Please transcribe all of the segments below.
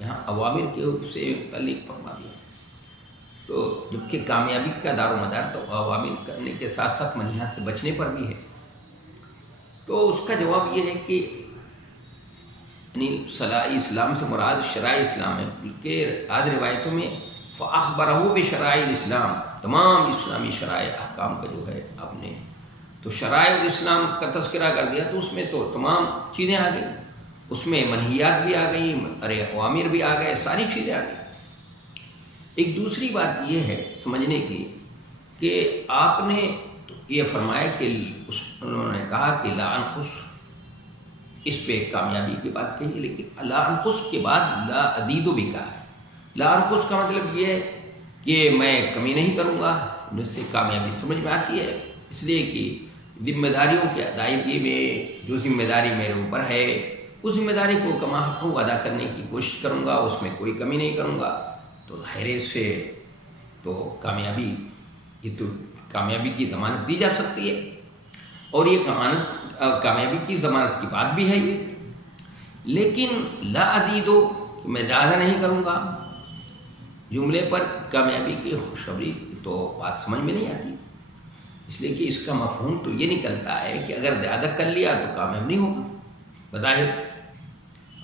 یہاں اوامر کے سے متعلق فرما دیا. تو جبکہ کامیابی کا دار و مدار تو اوامر کرنے کے ساتھ ساتھ منہیات سے بچنے پر بھی ہے. تو اس کا جواب یہ ہے کہ یعنی صلاح اسلام سے مراد شرائع اسلام ہے، بلکہ آج روایتوں میں فَأَخْبَرَهُ بِشَرَائِعِ الْإِسْلام، تمام اسلامی شرائع احکام کا جو ہے آپ نے تو شرائع الاسلام کا تذکرہ کر دیا، تو اس میں تو تمام چیزیں آ گئی، اس میں منہیات بھی آ گئی، اوامر بھی آ گئے، ساری چیزیں آ گئی. ایک دوسری بات یہ ہے سمجھنے کی کہ آپ نے یہ فرمایا کہ انہوں نے کہا کہ لا انقص، اس پہ کامیابی کی بات کہی، لیکن لا انقص کے بعد لا ازید بھی کہا ہے. لا انقص کا مطلب یہ ہے کہ میں کمی نہیں کروں گا، جس سے کامیابی سمجھ میں آتی ہے، اس لیے کہ ذمہ داریوں کی ادائیگی میں جو ذمہ داری میرے اوپر ہے اس ذمہ داری کو کما حقوق ادا کرنے کی کوشش کروں گا، اس میں کوئی کمی نہیں کروں گا. تو ظاہر سے تو کامیابی، یہ تو کامیابی کی ضمانت دی جا سکتی ہے، اور یہ کامیابی کی ضمانت کی بات بھی ہے یہ. لیکن لا ازیدو، میں زیادہ نہیں کروں گا، جملے پر کامیابی کی خوشخبری تو بات سمجھ میں نہیں آتی، اس لیے کہ اس کا مفہوم تو یہ نکلتا ہے کہ اگر زیادہ کر لیا تو کامیاب نہیں ہوگا بظاہر.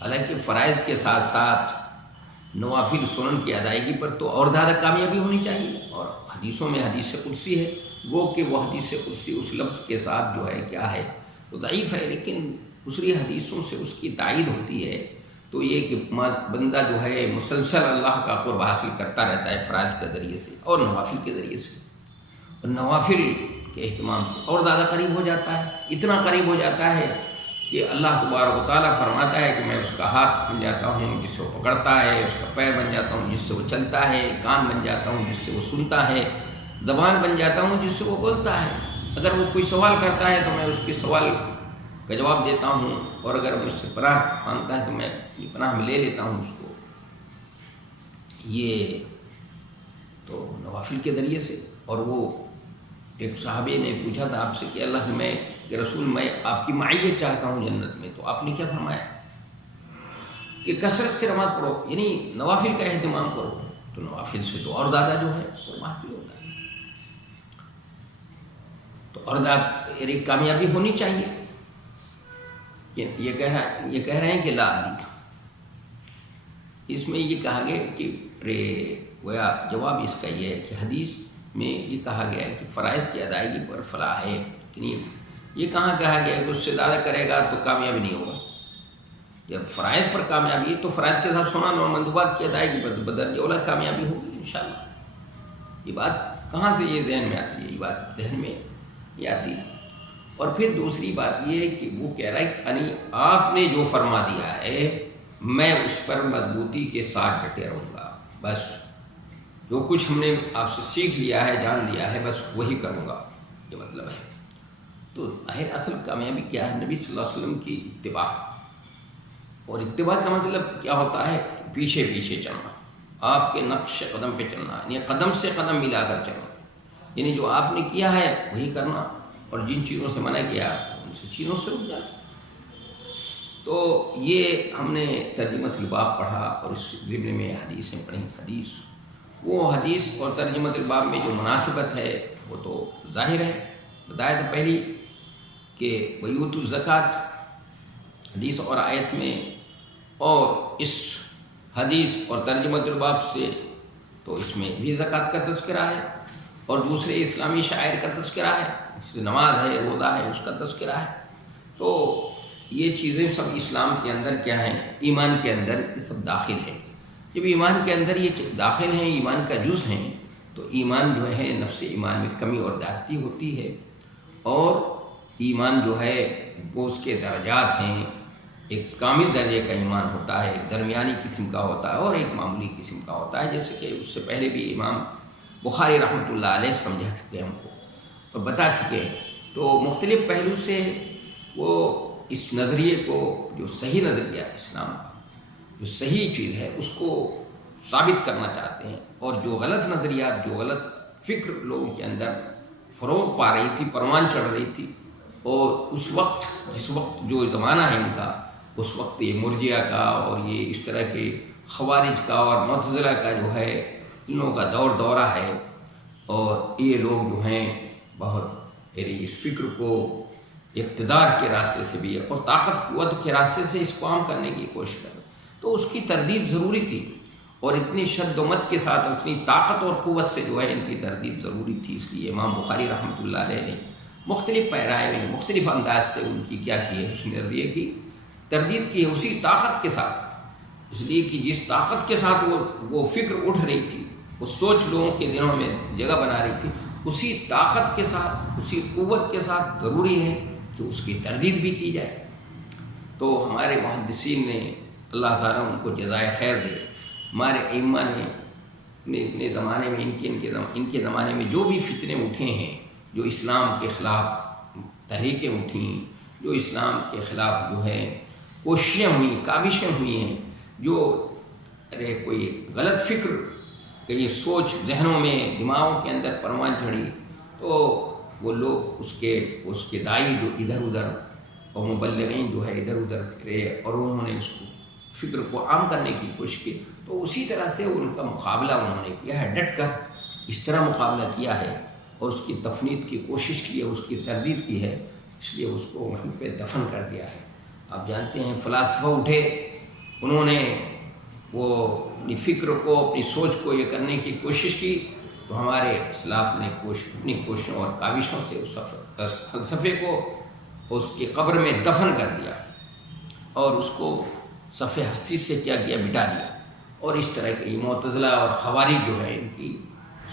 حالانکہ فرائض کے ساتھ ساتھ نوافل سنن کی ادائیگی پر تو اور زیادہ کامیابی ہونی چاہیے، اور حدیثوں میں حدیث قدسی ہے، گو کہ وہ حدیث قدسی اس لفظ کے ساتھ جو ہے کیا ہے وہ ضعیف ہے، لیکن دوسری حدیثوں سے اس کی تائید ہوتی ہے. تو یہ کہ بندہ جو ہے مسلسل اللہ کا قرب حاصل کرتا رہتا ہے فرائض کے ذریعے سے اور نوافل کے ذریعے سے، اور نوافل کے اہتمام سے اور زیادہ قریب ہو جاتا ہے. اتنا قریب ہو جاتا ہے کہ اللہ تبارک و تعالیٰ فرماتا ہے کہ میں اس کا ہاتھ بن جاتا ہوں جس سے وہ پکڑتا ہے، اس کا پیر بن جاتا ہوں جس سے وہ چلتا ہے، کان بن جاتا ہوں جس سے وہ سنتا ہے، زبان بن جاتا ہوں جس سے وہ بولتا ہے. اگر وہ کوئی سوال کرتا ہے تو میں اس کے سوال کا جواب دیتا ہوں، اور اگر مجھ سے پناہ مانگتا ہے تو میں اپنی پناہ میں لے لیتا ہوں اس کو. یہ تو نوافل کے ذریعے سے. اور وہ ایک صحابی نے پوچھا تھا آپ سے کہ اللہ کہ رسول میں آپ کی معیت چاہتا ہوں جنت میں، تو آپ نے کیا فرمایا کہ کثرت سے نماز پڑھو، یعنی نوافل کا اہتمام کرو. تو نوافل سے تو اور زیادہ جو ہے وہ حاصل ہوتا ہے، تو اور زیادہ یعنی کامیابی ہونی چاہیے. یہ کہہ رہے ہیں کہ لا ازید، اس میں یہ کہا گیا کہ گویا جواب اس کا یہ ہے کہ حدیث میں یہ کہا گیا ہے کہ فرائض کی ادائیگی پر فلاح ہے، لیکن یہ کہاں کہا گیا ہے کہ اس سے زیادہ کرے گا تو کامیابی نہیں ہوگا. جب فرائض پر کامیابی ہے تو فرائض کے ساتھ سنن اور مندوبات کی ادائیگی پر بدرجہ اولا کامیابی ہوگی انشاءاللہ. یہ بات کہاں سے یہ ذہن میں آتی ہے؟ یہ بات ذہن میں یہ آتی ہے. اور پھر دوسری بات یہ ہے کہ وہ کہہ رہا ہے کہ یعنی آپ نے جو فرما دیا ہے میں اس پر مضبوطی کے ساتھ ڈٹے رہوں گا، بس جو کچھ ہم نے آپ سے سیکھ لیا ہے، جان لیا ہے، بس وہی کروں گا، یہ مطلب ہے. تو اصل کامیابی کیا ہے؟ نبی صلی اللہ علیہ وسلم کی اتباع. اور اتباع کا مطلب کیا ہوتا ہے؟ پیچھے پیچھے چلنا، آپ کے نقش قدم پہ چلنا، یعنی قدم سے قدم ملا کر چلنا، یعنی جو آپ نے کیا ہے وہی کرنا، اور جن چیزوں سے منع کیا ان سے چیزوں سے رک جانا. تو یہ ہم نے ترجمۃ الباب پڑھا، اور اس ضمن میں حدیثیں پڑھیں. وہ حدیث اور ترجمۃ الباب میں جو مناسبت ہے وہ تو ظاہر ہے. بتایا تھا پہلی کہ ویوت الزکوٰۃ حدیث اور آیت میں، اور اس حدیث اور ترجمۃ الباب سے تو اس میں بھی زکوٰۃ کا تذکرہ ہے، اور دوسرے اسلامی شعائر کا تذکرہ ہے، نماز ہے، روزہ ہے، اس کا تذکرہ ہے. تو یہ چیزیں سب اسلام کے اندر کیا ہیں؟ ایمان کے اندر یہ سب داخل ہیں. جب ایمان کے اندر یہ داخل ہیں، ایمان کا جز ہیں، تو ایمان جو ہے نفس ایمان میں کمی اور زیادتی ہوتی ہے. اور ایمان جو ہے وہ اس کے درجات ہیں. ایک کامل درجے کا ایمان ہوتا ہے، ایک درمیانی قسم کا ہوتا ہے، اور ایک معمولی قسم کا ہوتا ہے، جیسے کہ اس سے پہلے بھی امام بخاری رحمۃ اللہ علیہ سمجھا چکے ہم کو اور بتا چکے ہیں. تو مختلف پہلو سے وہ اس نظریے کو، جو صحیح نظریہ ہے اسلام کا، جو صحیح چیز ہے، اس کو ثابت کرنا چاہتے ہیں. اور جو غلط نظریات، جو غلط فکر لوگوں کے اندر فروغ پا رہی تھی، پروان چڑھ رہی تھی، اور اس وقت جس وقت جو زمانہ ہے ان کا، اس وقت یہ مرجیہ کا اور یہ اس طرح کے خوارج کا اور معتزلہ کا جو ہے ان لوگوں کا دورہ ہے، اور یہ لوگ جو ہیں بہت اس فکر کو اقتدار کے راستے سے بھی اور طاقت قوت کے راستے سے اس کو عام کرنے کی کوشش کر، تو اس کی تردید ضروری تھی، اور اتنی شد و مت کے ساتھ اتنی طاقت اور قوت سے جو ہے ان کی تردید ضروری تھی۔ اس لیے امام بخاری رحمۃ اللہ علیہ نے مختلف پیرائے میں مختلف انداز سے ان کی کیا کی ہے، حسن رویے کی تردید کی ہے، اسی طاقت کے ساتھ، اس لیے کہ جس طاقت کے ساتھ وہ فکر اٹھ رہی تھی، وہ سوچ لوگوں کے دلوں میں جگہ بنا رہی تھی، اسی طاقت کے ساتھ اسی قوت کے ساتھ ضروری ہے کہ اس کی تردید بھی کی جائے۔ تو ہمارے محدثین نے، اللہ تعالیٰ ان کو جزائے خیر دے، ہمارے ائمہ نے اپنے زمانے میں ان کے زمانے میں جو بھی فتنے اٹھے ہیں، جو اسلام کے خلاف تحریکیں اٹھیں، جو اسلام کے خلاف جو ہے کوششیں ہوئیں، کاوشیں ہوئی ہیں، جو کوئی غلط فکر کہ یہ سوچ ذہنوں میں دماغوں کے اندر پروان چڑھی، تو وہ لوگ اس کے داعی جو ادھر ادھر اور مبلغین جو ہے ادھر ادھر پھرے اور انہوں نے اس کو فکر کو عام کرنے کی کوشش کی، تو اسی طرح سے ان کا مقابلہ انہوں نے کیا ہے، ڈٹ کر اس طرح مقابلہ کیا ہے اور اس کی تفنید کی کوشش کی ہے، اس کی تردید کی ہے، اس لیے اس کو وہیں پہ دفن کر دیا ہے۔ آپ جانتے ہیں فلاسفہ اٹھے، انہوں نے وہ اپنی فکر کو، اپنی سوچ کو یہ کرنے کی کوشش کی، تو ہمارے اسلاف نے اپنی کوششوں اور کاوشوں سے اس فلسفے کو اس کی قبر میں دفن کر دیا اور اس کو صف ہستی سے کیا گیا، مٹا دیا۔ اور اس طرح کے معتزلہ اور خوارج جو ہے، ان کی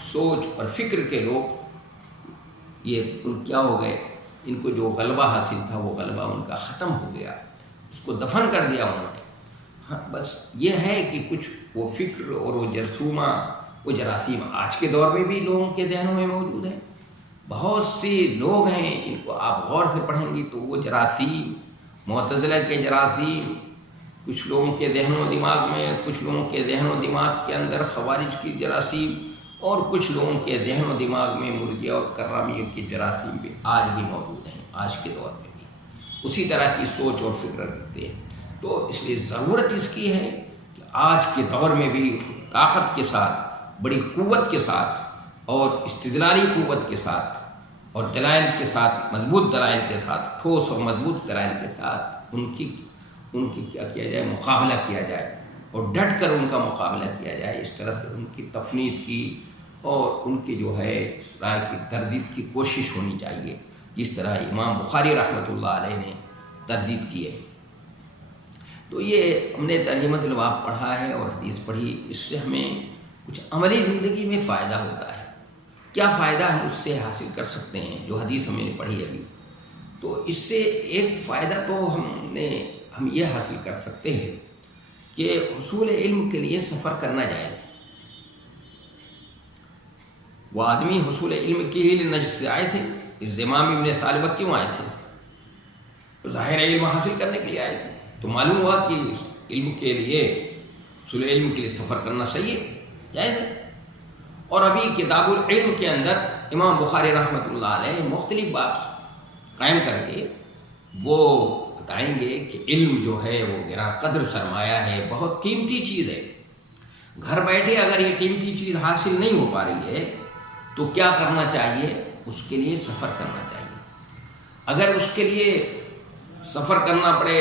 سوچ اور فکر کے لوگ یہ کیا ہو گئے، ان کو جو غلبہ حاصل تھا وہ غلبہ ان کا ختم ہو گیا، اس کو دفن کر دیا انہوں نے۔ ہاں بس یہ ہے کہ کچھ وہ فکر اور وہ جرثومہ، وہ جراثیم آج کے دور میں بھی لوگوں کے ذہنوں میں موجود ہیں۔ بہت سے لوگ ہیں، ان کو آپ غور سے پڑھیں گی تو وہ جراثیم، معتزلہ کے جراثیم کچھ لوگوں کے ذہن و دماغ میں، کچھ لوگوں کے ذہن و دماغ کے اندر خوارج کی جراثیم، اور کچھ لوگوں کے ذہن و دماغ میں مرجئہ اور کرامیہ کی جراثیم بھی آج بھی موجود ہیں، آج کے دور میں بھی اسی طرح کی سوچ اور فکر رکھتے ہیں۔ تو اس لیے ضرورت اس کی ہے کہ آج کے دور میں بھی طاقت کے ساتھ، بڑی قوت کے ساتھ اور استدلالی قوت کے ساتھ اور دلائل کے ساتھ، مضبوط دلائل کے ساتھ، ٹھوس اور مضبوط دلائل کے ساتھ ان کی کیا کیا جائے، مقابلہ کیا جائے اور ڈٹ کر ان کا مقابلہ کیا جائے۔ اس طرح سے ان کی تفنید کی اور ان کی جو ہے اصلاح کی تردید کی کوشش ہونی چاہیے، جس طرح امام بخاری رحمۃ اللہ علیہ نے تردید کی ہے۔ تو یہ ہم نے ترجمہ الباب پڑھا ہے اور حدیث پڑھی، اس سے ہمیں کچھ عملی زندگی میں فائدہ ہوتا ہے۔ کیا فائدہ ہم اس سے حاصل کر سکتے ہیں جو حدیث ہم نے پڑھی ابھی؟ تو اس سے ایک فائدہ تو ہم یہ حاصل کر سکتے ہیں کہ حصول علم کے لیے سفر کرنا جائز ہے۔ وہ آدمی حصول علم کے لیے نجد سے آئے تھے، اس زمام ابن ثعلبہ کیوں آئے تھے؟ ظاہر علم حاصل کرنے کے لیے آئے تھے، تو معلوم ہوا کہ علم کے لیے، حصول علم کے لیے سفر کرنا صحیح ہے، جائز ہے۔ اور ابھی کتاب العلم کے اندر امام بخاری رحمۃ اللہ علیہ مختلف بات قائم کر کے وہ بتائیں گے کہ علم جو ہے وہ گراں قدر سرمایہ ہے، بہت قیمتی چیز ہے۔ گھر بیٹھے اگر یہ قیمتی چیز حاصل نہیں ہو پا رہی ہے تو کیا کرنا چاہیے؟ اس کے لیے سفر کرنا چاہیے۔ اگر اس کے لیے سفر کرنا پڑے،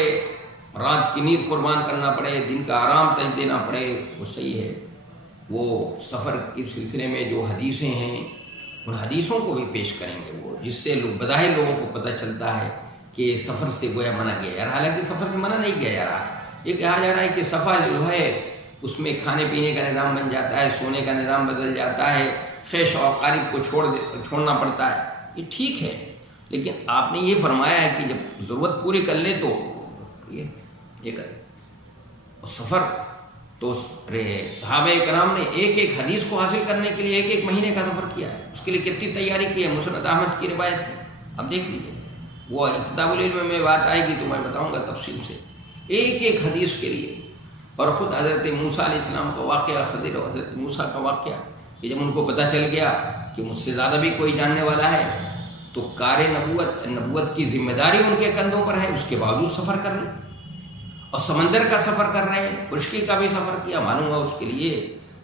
رات کی نیند قربان کرنا پڑے، دن کا آرام تج دینا پڑے، وہ صحیح ہے۔ وہ سفر کے سلسلے میں جو حدیثیں ہیں ان حدیثوں کو بھی پیش کریں گے وہ، جس سے بظاہر لوگوں کو پتہ چلتا ہے کہ سفر سے گویا منع کیا جا رہا ہے، حالانکہ سفر سے منع نہیں کیا جا رہا ہے۔ یہ کہا جا رہا ہے کہ سفر جو ہے اس میں کھانے پینے کا نظام بن جاتا ہے، سونے کا نظام بدل جاتا ہے، خیش و اقارب کو چھوڑنا پڑتا ہے، یہ ٹھیک ہے، لیکن آپ نے یہ فرمایا ہے کہ جب ضرورت پوری کر لے تو یہ کرے۔ اور سفر تو صحابہ کرام نے ایک ایک حدیث کو حاصل کرنے کے لیے ایک ایک مہینے کا سفر کیا ہے، اس کے لیے کتنی تیاری کی ہے۔ مسند احمد کی روایت ہے، اب دیکھ لیجیے، وہ کتاب العلم میں بات آئے گی تو میں بتاؤں گا تفصیل سے، ایک ایک حدیث کے لیے۔ اور خود حضرت موسیٰ علیہ السلام کا واقعہ، خضر اور حضرت موسیٰ کا واقعہ، کہ جب ان کو پتہ چل گیا کہ مجھ سے زیادہ بھی کوئی جاننے والا ہے تو کار نبوت کی ذمہ داری ان کے کندھوں پر ہے، اس کے باوجود سفر کر رہے۔ اور سمندر کا سفر کر رہے ہیں، خشکی کا بھی سفر کیا، معلوم ہوا اس کے لیے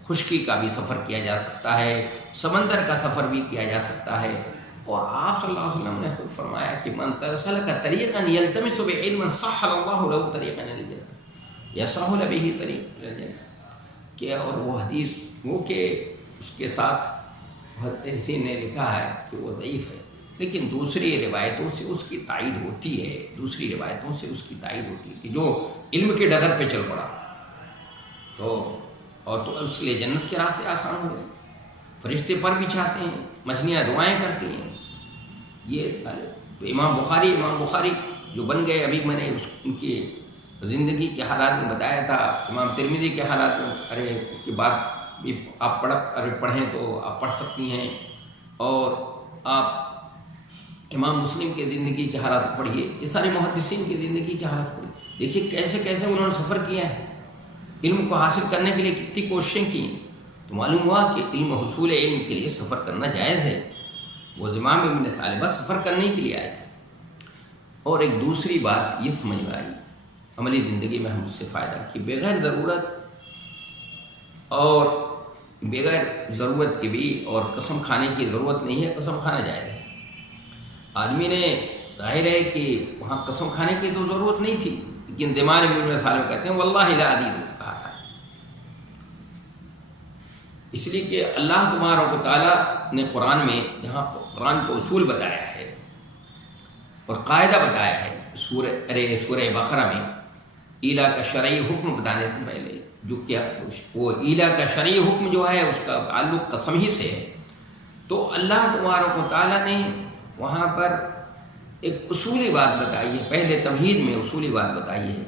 خشکی کا بھی سفر کیا جا سکتا ہے، سمندر کا سفر بھی کیا جا سکتا ہے۔ اور آپ صلی اللہ علیہ وسلم نے خود فرمایا کہ من سلک طریقا یلتمس بہ علما سہل اللہ له طریقا الی الجنہ یا سہل بہ طریق الی الجنہ، کہ اور وہ حدیث وہ کہ اس کے ساتھ کسی نے لکھا ہے کہ وہ ضعیف ہے، لیکن دوسری روایتوں سے اس کی تائید ہوتی ہے، دوسری روایتوں سے اس کی تائید ہوتی ہے کہ جو علم کے ڈگر پہ چل پڑا تو اور تو اس کے لیے جنت کے راستے آسان ہو گئے، فرشتے پر بھی چاہتے ہیں، مچھلیاں دعائیں کرتی ہیں۔ یہ تو امام بخاری جو بن گئے، ابھی میں نے ان کی زندگی کے حالات میں بتایا تھا، امام ترمذی کے حالات میں اس کے بعد بھی آپ پڑھیں تو آپ پڑھ سکتی ہیں، اور آپ امام مسلم کی زندگی کے حالات پڑھیے، یہ سارے محدثین کی زندگی کے حالات پڑھیے، دیکھیے کیسے کیسے انہوں نے سفر کیا ہے، علم کو حاصل کرنے کے لیے کتنی کوششیں کی، تو معلوم ہوا کہ حصول علم کے لیے سفر کرنا جائز ہے۔ وہ امام ابن ثعلبہ سفر کرنے کے لیے آئے تھے۔ اور ایک دوسری بات یہ سمجھ میں آئی عملی زندگی میں ہم اس سے فائدہ کہ بغیر ضرورت اور بغیر ضرورت کے بھی اور قسم کھانے کی ضرورت نہیں ہے، قسم کھانا جائز ہے۔ آدمی نے ظاہر ہے کہ وہاں قسم کھانے کی تو ضرورت نہیں تھی، لیکن دماغ ابن ثعلبہ کہتے ہیں واللہ لا ادری کہا تھا، اس لیے کہ اللہ تبارک و تعالیٰ نے قرآن میں جہاں قرآن کا اصول بتایا ہے اور قاعدہ بتایا ہے، سورہ بقرہ میں ایلا کا شرعی حکم بتانے سے پہلے جو کیا وہ ایلا کا شرعی حکم جو ہے اس کا تعلق قسم ہی سے ہے، تو اللہ تبارک و تعالیٰ نے وہاں پر ایک اصولی بات بتائی ہے، پہلے توحید میں اصولی بات بتائی ہے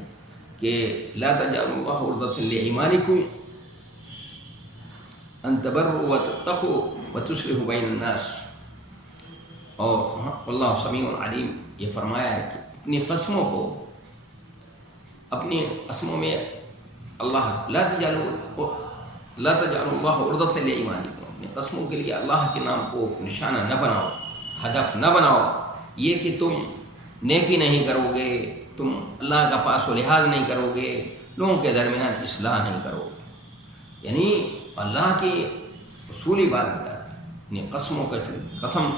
کہ لا تجعلوا اللہ عرضۃ لایمانکم ان تبروا وتتقوا وتصلحوا بین الناس، اور اللہ سمیع علیم یہ فرمایا ہے کہ اپنی قسموں میں اللہ لا تجعلوا اللہ عرضۃ لایمانکم، اپنی قسموں کے لیے اللہ کے نام کو نشانہ نہ بناؤ، ہدف نہ بناؤ، یہ کہ تم نیکی نہیں کرو گے، تم اللہ کا پاس و لحاظ نہیں کرو گے، لوگوں کے درمیان اصلاح نہیں کرو گے، یعنی اللہ کی اصولی بات بتا یعنی قسموں کا قسم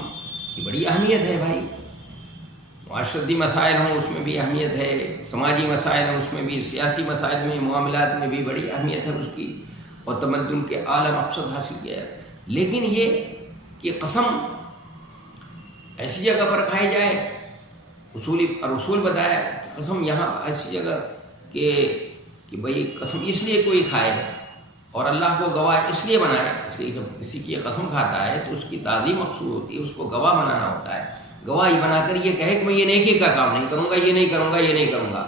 کی بڑی اہمیت ہے بھائی، معاشرتی مسائل ہوں اس میں بھی اہمیت ہے، سماجی مسائل ہیں اس میں بھی، سیاسی مسائل میں، معاملات میں بھی بڑی اہمیت ہے اس کی، اور تمدن کے اعلیٰ مقصد حاصل کیا ہے، لیکن یہ کہ قسم ایسی جگہ پر کھائی جائے، اصول بتایا کہ قسم یہاں ایسی جگہ کہ بھئی قسم اس لیے کوئی کھائے اور اللہ کو گواہ اس لیے بنائے، اس لیے جب کسی کی قسم کھاتا ہے تو اس کی تعظیم مقصود ہوتی ہے، اس کو گواہ بنانا ہوتا ہے، گواہی بنا کر یہ کہے کہ میں یہ نیکی کا کام نہیں کروں گا، یہ نہیں کروں گا، یہ نہیں کروں گا،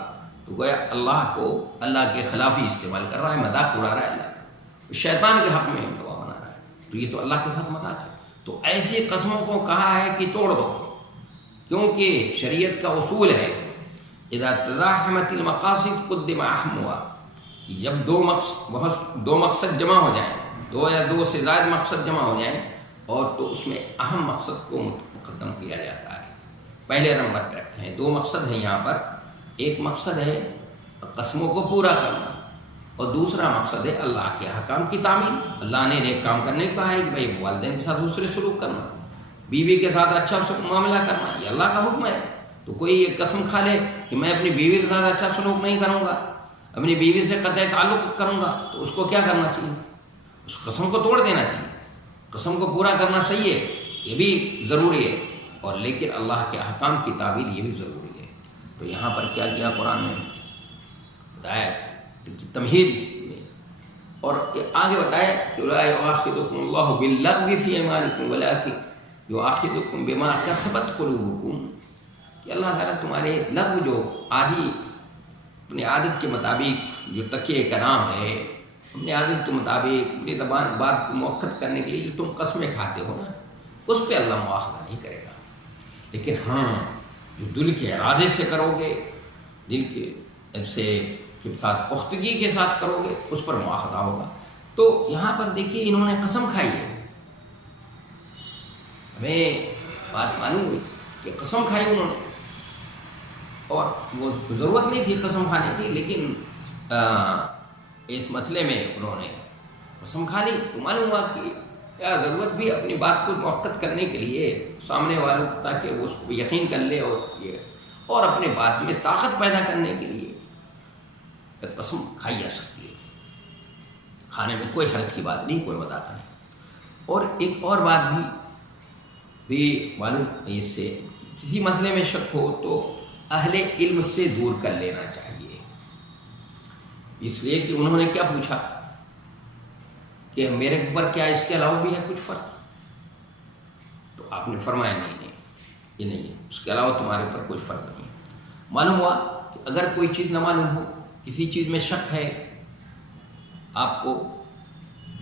تو گویا اللہ کو اللہ کے خلاف ہی استعمال کر رہا ہے، مذاق اڑا رہا ہے اللہ کا، شیطان کے حق میں گواہ بنا رہا ہے، تو یہ تو اللہ کے ساتھ مذاق ہے۔ تو ایسی قسموں کو کہا ہے کہ توڑ دو، کیونکہ شریعت کا اصول ہے اذا تزاحمت المقاصد قدم اہمها، جب دو مقصد جمع ہو جائیں، دو یا دو سے زائد مقصد جمع ہو جائیں، اور تو اس میں اہم مقصد کو مقدم کیا جاتا ہے، پہلے نمبر پہ رکھتے ہیں۔ دو مقصد ہیں یہاں پر، ایک مقصد ہے قسموں کو پورا کرنا، اور دوسرا مقصد ہے اللہ کے احکام کی تعمیل۔ اللہ نے نیک کام کرنے کو کہا ہے کہ بھائی والدین کے ساتھ دوسرے سلوک کرنا، بیوی کے ساتھ اچھا معاملہ کرنا، یہ اللہ کا حکم ہے۔ تو کوئی ایک قسم کھا لے کہ میں اپنی بیوی کے ساتھ اچھا سلوک نہیں کروں گا، اپنی بیوی سے قطع تعلق کروں گا، تو اس کو کیا کرنا چاہیے؟ اس قسم کو توڑ دینا چاہیے، قسم کو پورا کرنا صحیح ہے، یہ بھی ضروری ہے، اور لیکن اللہ کے احکام کی تعمیل یہ بھی ضروری ہے۔ تو یہاں پر کیا کیا قرآن نے بتایا تمہید میں، اور آگے بتایا کہ لا یؤاخذکم اللہ باللغو فی ایمانکم ولکن یؤاخذکم بما کسبت قلوبکم، کہ اللہ تعالیٰ تمہارے لغو جو آدھی اپنی عادت کے مطابق جو تکیہ کلام ہے، اپنی عادت کے مطابق اپنی زبان بات کو مؤقت کرنے کے لیے جو تم قسمیں کھاتے ہو نا، اس پہ اللہ مواخذہ نہیں کرے گا، لیکن ہاں جو دل کے ارادے سے کرو گے، دل کے ساتھ پختگی کے ساتھ کرو گے، اس پر مواخذہ ہوگا۔ تو یہاں پر دیکھیے انہوں نے قسم کھائی ہے، ہمیں بات معلوم ہوئی کہ قسم کھائی انہوں نے، اور وہ ضرورت نہیں تھی قسم کھانے کی، لیکن اس مسئلے میں انہوں نے قسم کھا لی، تو معلوم ہوا کہ کیا ضرورت بھی اپنی بات کو موقت کرنے کے لیے سامنے والوں کو، تاکہ وہ اس کو یقین کر لے اور اپنے بات میں طاقت پیدا کرنے کے لیے قسم کھائی جا سکتی ہے۔ کھانے میں کوئی حرج کی بات نہیں، کوئی مذاق نہیں۔ اور ایک اور بات بھی معلوم اس سے، کسی مسئلے میں شک ہو تو اہل علم سے دور کر لینا چاہیے، اس لیے کہ انہوں نے کیا پوچھا کہ میرے اوپر کیا اس کے علاوہ بھی ہے کچھ فرق، تو آپ نے فرمایا نہیں یہ نہیں ہے، اس کے علاوہ تمہارے اوپر کوئی فرق نہیں۔ معلوم ہوا کہ اگر کوئی چیز نہ معلوم ہو، کسی چیز میں شک ہے، آپ کو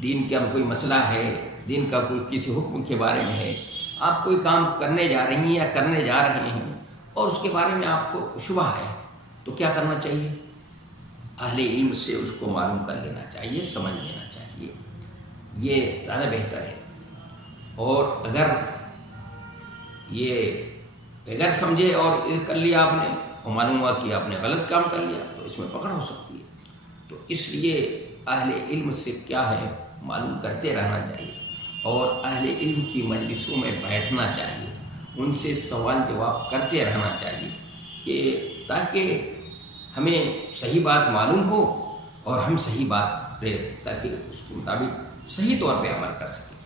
دین کا کوئی مسئلہ ہے، دین کا کوئی کسی حکم کے بارے میں ہے، آپ کوئی کام کرنے جا رہی ہیں یا کرنے جا رہے ہیں اور اس کے بارے میں آپ کو شبہ ہے، تو کیا کرنا چاہیے؟ اہل علم سے اس کو معلوم کر لینا چاہیے، سمجھ لینا چاہیے، یہ زیادہ بہتر ہے۔ اور اگر یہ بغیر سمجھے اور کر لیا آپ نے اور معلوم ہوا کہ آپ نے غلط کام کر لیا، تو اس میں پکڑ ہو سکتی ہے۔ تو اس لیے اہل علم سے کیا ہے معلوم کرتے رہنا چاہیے، اور اہل علم کی مجلسوں میں بیٹھنا چاہیے، ان سے سوال جواب کرتے رہنا چاہیے، کہ تاکہ ہمیں صحیح بات معلوم ہو اور ہم صحیح بات پہ تاکہ اس کے مطابق صحیح طور پہ عمل کر سکیں۔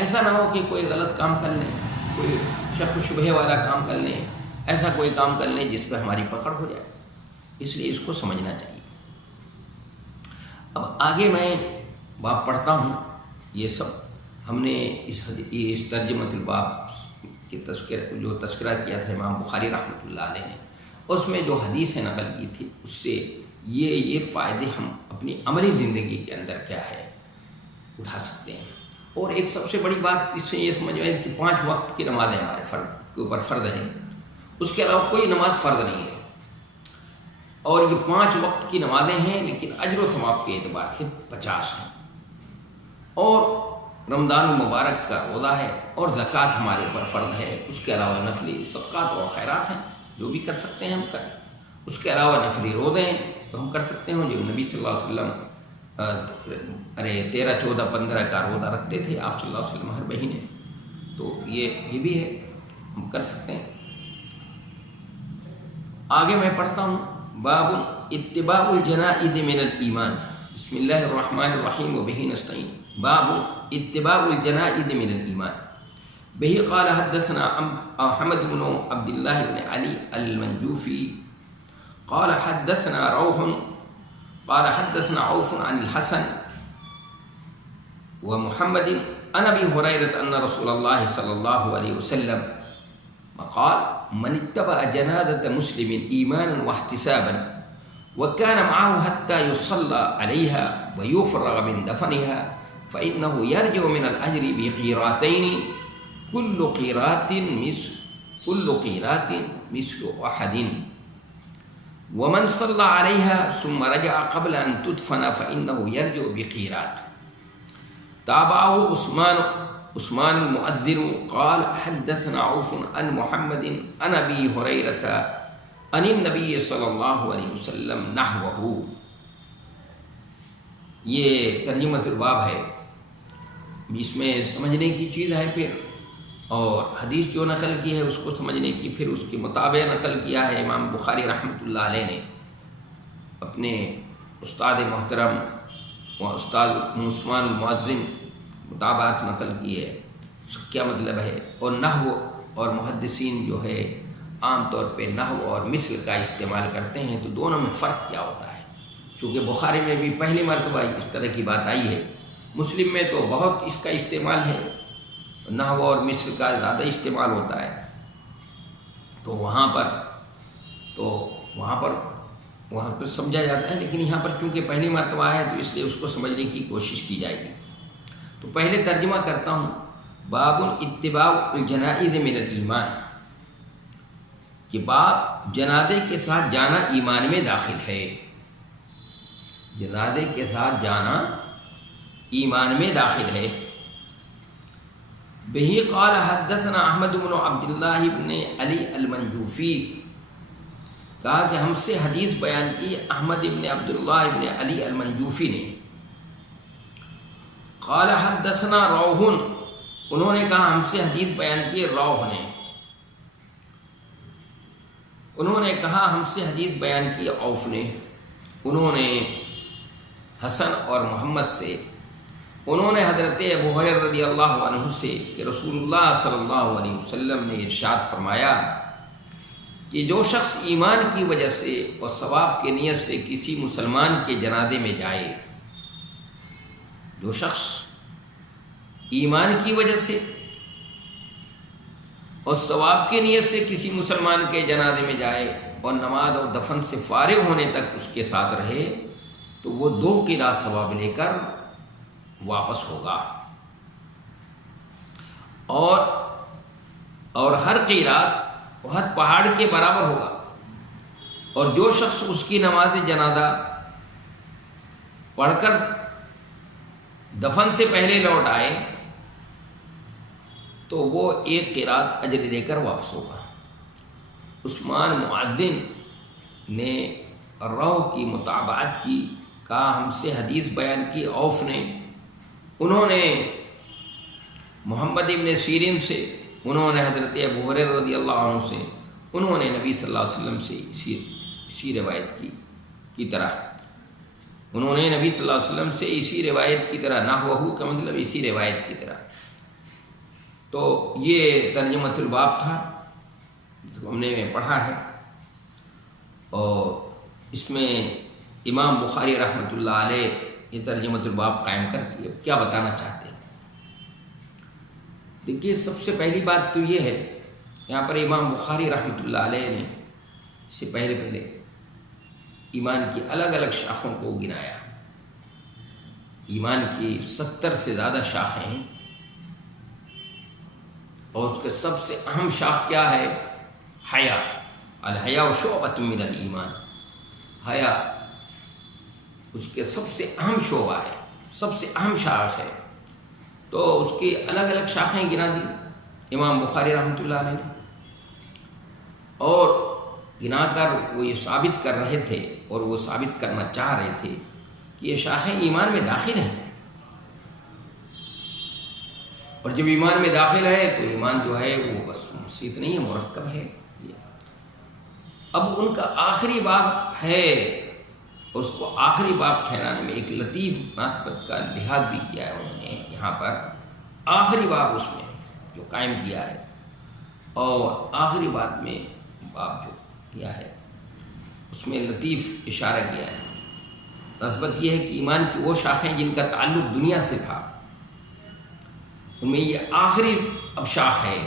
ایسا نہ ہو کہ کوئی غلط کام کر لیں، کوئی شک و شبہے والا کام کر لیں، ایسا کوئی کام کر لیں جس پہ ہماری پکڑ ہو جائے، اس لیے اس کو سمجھنا چاہیے۔ اب آگے میں باب پڑھتا ہوں، یہ سب ہم نے اس ترجمۃ الباب کی تذکرہ کیا تھا امام بخاری رحمۃ اللہ علیہ نے، اس میں جو حدیثیں نقل کی تھی اس سے یہ فائدے ہم اپنی عملی زندگی کے اندر کیا ہے اٹھا سکتے ہیں۔ اور ایک سب سے بڑی بات اس سے یہ سمجھ میں کہ 5 وقت کی نمازیں ہمارے فرد کے اوپر فرض ہیں، اس کے علاوہ کوئی نماز فرض نہیں ہے، اور یہ 5 وقت کی نمازیں ہیں، لیکن اجر و ثواب کے اعتبار سے 50 ہیں، اور رمضان المبارک کا روزہ ہے، اور زکوٰۃ ہمارے اوپر فرض ہے، اس کے علاوہ نفلی صدقات اور خیرات ہیں جو بھی کر سکتے ہیں ہم کریں، اس کے علاوہ نفلی روزے ہیں تو ہم کر سکتے ہیں، جو نبی صلی اللہ علیہ وسلم 13، 14، 15 کا روزہ رکھتے تھے آپ صلی اللہ علیہ وسلم ہر مہینے، تو یہ بھی ہے ہم کر سکتے ہیں۔ آگے میں پڑھتا ہوں، باب اتباع الجنائز من الایمان، بسم اللہ الرحمن الرحیم وبہ نستعین۔ باب اتباع الجنائز من الایمان، بہ قال حدثنا حمد بن عبد اللہ بن علی المنجوفی قال حدثنا روح قال حدثنا عوف عن الحسن ومحمد عن ابي هريره ان رسول الله صلى الله عليه وسلم قال من اتبع جنازة مسلم إيمانا واحتسابا وكان معه حتى يصلى عليها ويفرغ من دفنها فإنه يرجع من الأجر بقيراتين كل قيرات مثل أحد، ومن صلى عليها ثم رجع قبل أن تدفن فإنه يرجع بقيرات۔ تابعه عثمان المؤذن قال حدثنا عوف عن محمد عن ابي هريره عن النبي صلی اللہ علیہ وسلم نحوہ۔ یہ ترجمۃ الباب ہے، اس میں سمجھنے کی چیز ہے، پھر اور حدیث جو نقل کی ہے اس کو سمجھنے کی، پھر اس کے مطابق نقل کیا ہے امام بخاری رحمۃ اللہ علیہ نے اپنے استاد محترم و استاد عثمان المؤذن مطابعات نقل کی ہے، اس کا کیا مطلب ہے، اور نحو اور محدثین جو ہے عام طور پہ نحو اور مثل کا استعمال کرتے ہیں، تو دونوں میں فرق کیا ہوتا ہے، چونکہ بخاری میں بھی پہلی مرتبہ اس طرح کی بات آئی ہے، مسلم میں تو بہت اس کا استعمال ہے، نحو اور مثل کا زیادہ استعمال ہوتا ہے، تو وہاں پر سمجھا جاتا ہے، لیکن یہاں پر چونکہ پہلی مرتبہ آیا ہے تو اس لیے اس کو سمجھنے کی کوشش کی جائے گی۔ تو پہلے ترجمہ کرتا ہوں، باب اتباع الجنائز من الایمان، کہ باب جنازے کے ساتھ جانا ایمان میں داخل ہے، جنازے کے ساتھ جانا ایمان میں داخل ہے۔ بہی قال حدثنا احمد بن عبد اللہ بن علی المنجوفی کہا کہ ہم سے حدیث بیان کی احمد ابن عبداللہ ابن علی المنجوفی نے. قال حدثنا روح، انہوں نے کہا ہم سے حدیث بیان کی روح نے. انہوں نے کہا ہم سے حدیث بیان کی اوف نے. انہوں نے حسن اور محمد سے، انہوں نے حضرت ابو ہریرہ رضی اللہ عنہ سے کہ رسول اللہ صلی اللہ علیہ وسلم نے ارشاد فرمایا کہ جو شخص ایمان کی وجہ سے اور ثواب کی نیت سے کسی مسلمان کے جنازے میں جائے، جو شخص ایمان کی وجہ سے اور ثواب کی نیت سے کسی مسلمان کے جنازے میں جائے اور نماز اور دفن سے فارغ ہونے تک اس کے ساتھ رہے، تو وہ 2 قیراط ثواب لے کر واپس ہوگا. اور ہر قیراط احد پہاڑ کے برابر ہوگا. اور جو شخص اس کی نماز جنازہ پڑھ کر دفن سے پہلے لوٹ آئے تو وہ 1 قیراط اجر لے کر واپس ہوگا. عثمان معدن نے روح کی مطابعت کی، کہا ہم سے حدیث بیان کی اوف نے. انہوں نے محمد ابن سیرین سے، انہوں نے حضرت ابو ہریرہ رضی اللہ عنہ سے، انہوں نے نبی صلی اللہ علیہ وسلم سے اسی روایت کی طرح، انہوں نے نبی صلی اللہ علیہ وسلم سے اسی روایت کی طرح، نحوہ کا مطلب اسی روایت کی طرح. تو یہ ترجمۃ الباب تھا جس کو ہم نے پڑھا ہے، اور اس میں امام بخاری رحمۃ اللہ علیہ یہ ترجمۃ الباب قائم کر کے کیا بتانا چاہتے ہیں. دیکھیے، سب سے پہلی بات تو یہ ہے، یہاں پر امام بخاری رحمۃ اللہ علیہ نے اس سے پہلے ایمان کی الگ الگ شاخوں کو گنایا. ایمان کی 70 سے زیادہ شاخیں ہیں، اور اس کے سب سے اہم شاخ کیا ہے؟ حیا. الحیا شعبۃ من الایمان. حیا اس کے سب سے اہم شعبہ ہے، سب سے اہم شاخ ہے. تو اس کی الگ الگ شاخیں گنا دی امام بخاری رحمۃ اللہ علیہ نے، اور گنا کر وہ یہ ثابت کر رہے تھے اور وہ ثابت کرنا چاہ رہے تھے کہ یہ شاخیں ایمان میں داخل ہیں، اور جب ایمان میں داخل ہے تو ایمان جو ہے وہ بس مسیت نہیں ہے، مرکب ہے. اب ان کا آخری باب ہے، اس کو آخری باب ٹھہرانے میں ایک لطیف مناسبت کا لحاظ بھی کیا ہے انہوں نے یہاں پر. آخری باب اس میں جو قائم کیا ہے، اور آخری بات میں باب جو کیا ہے اس میں لطیف اشارہ کیا ہے. نسبت یہ ہے کہ ایمان کی وہ شاخیں جن کا تعلق دنیا سے تھا، ان میں یہ آخری اب شاخ ہے،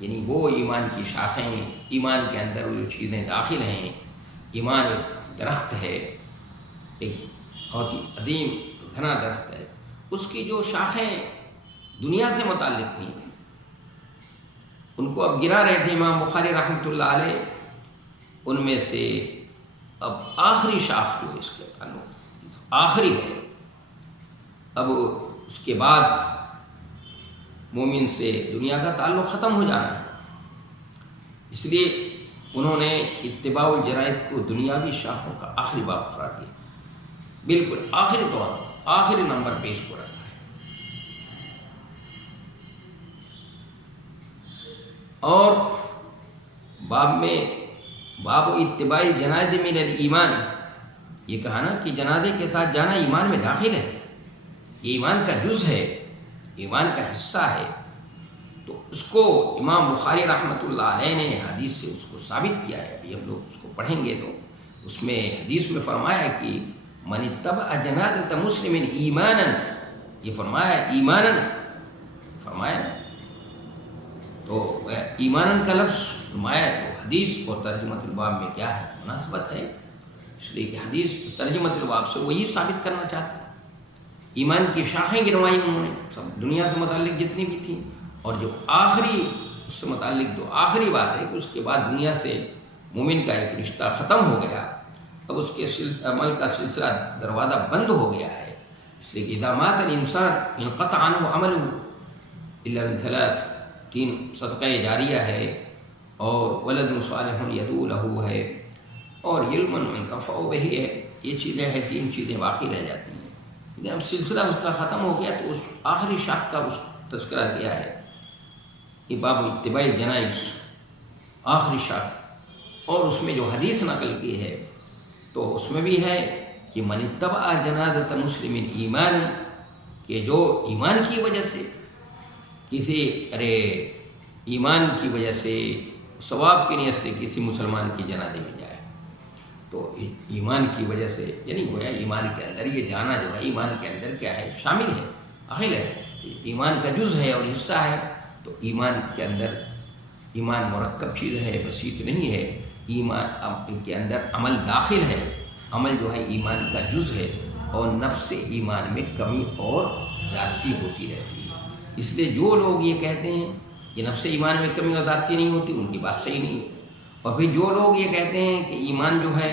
یعنی وہ ایمان کی شاخیں، ایمان کے اندر وہ جو چیزیں داخل ہیں. ایمان ایک درخت ہے، ایک بہت ہی عظیم گھنا درخت ہے، اس کی جو شاخیں دنیا سے متعلق تھیں ان کو اب گرا رہے تھے امام بخاری رحمۃ اللہ علیہ. ان میں سے اب آخری شاخ جو ہے اس کے تعلق آخری ہے. اب اس کے بعد مومن سے دنیا کا تعلق ختم ہو جانا ہے، اس لیے انہوں نے اتباع الجنائز کو دنیاوی شاخوں کا آخری باب قرار دیا، بالکل آخری طور آخری نمبر پہ اس کو رکھا ہے. اور باب میں باب اتباع الجنائز من الایمان، یہ کہا نا کہ جنازے کے ساتھ جانا ایمان میں داخل ہے، یہ ایمان کا جز ہے، ایمان کا حصہ ہے. تو اس کو امام بخاری رحمۃ اللہ علیہ نے حدیث سے اس کو ثابت کیا ہے. ابھی ہم لوگ اس کو پڑھیں گے تو اس میں حدیث میں فرمایا کہ من اتبع جنازۃ مسلم ایمانا، یہ فرمایا ایمانا فرمایا، تو ایمانا کا لفظ فرمایا تو حدیث اور ترجمۃ الباب میں کیا ہے؟ مناسبت ہے. اس لیے کہ حدیث ترجمۃ الباب سے وہی ثابت کرنا چاہتا ہے. ایمان کی شاخیں گنوائی انہوں نے سب دنیا سے متعلق جتنی بھی تھیں، اور جو آخری اس سے متعلق جو آخری بات ہے کہ اس کے بعد دنیا سے مومن کا ایک رشتہ ختم ہو گیا، اب اس کے عمل کا سلسلہ دروازہ بند ہو گیا ہے. اس لیے کہ اذا مات الانسان انقطع عنہ عملہ الا من ثلاث، 3 صدقہ جاریہ ہے، اور ولد صالح یدعو لہ ہے، اور علم ينتفع به ہے، یہ چیزیں ہیں، 3 چیزیں باقی رہ جاتی ہیں. لیکن اب سلسلہ اس کا ختم ہو گیا تو اس آخری شاخ کا اس تذکرہ کیا ہے کہ باب اتباع الجنائز، آخری شاخ. اور اس میں جو حدیث نقل کی ہے تو اس میں بھی ہے کہ من اتبع جنازۃ مسلم ایمان، کہ جو ایمان کی وجہ سے کسی ایمان کی وجہ سے ثواب کی نیت سے کسی مسلمان کی جنازے میں جائے، تو ایمان کی وجہ سے یعنی گویا ایمان کے اندر یہ جانا جو ہے ایمان کے اندر کیا ہے، شامل ہے، داخل ہے، ایمان کا جز ہے اور حصہ ہے. تو ایمان کے اندر ایمان مرکب چیز ہے، بسیط نہیں ہے. ایمان کے اندر عمل داخل ہے، عمل جو ہے ایمان کا جز ہے، اور نفس ایمان میں کمی اور زیادتی ہوتی رہتی ہے. اس لیے جو لوگ یہ کہتے ہیں کہ نفس ایمان میں کمی اور زیادتی نہیں ہوتی، ان کی بات صحیح نہیں ہے. اور پھر جو لوگ یہ کہتے ہیں کہ ایمان جو ہے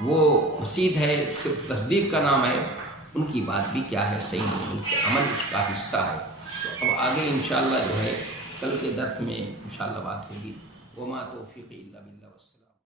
وہ مسیح ہے، صرف تصدیق کا نام ہے، ان کی بات بھی کیا ہے، صحیح نہیں، ان کے عمل اس کا حصہ ہے. تو اب آگے انشاءاللہ جو ہے کل کے درس میں انشاءاللہ بات ہوگی. وما توفیقی الا باللہ.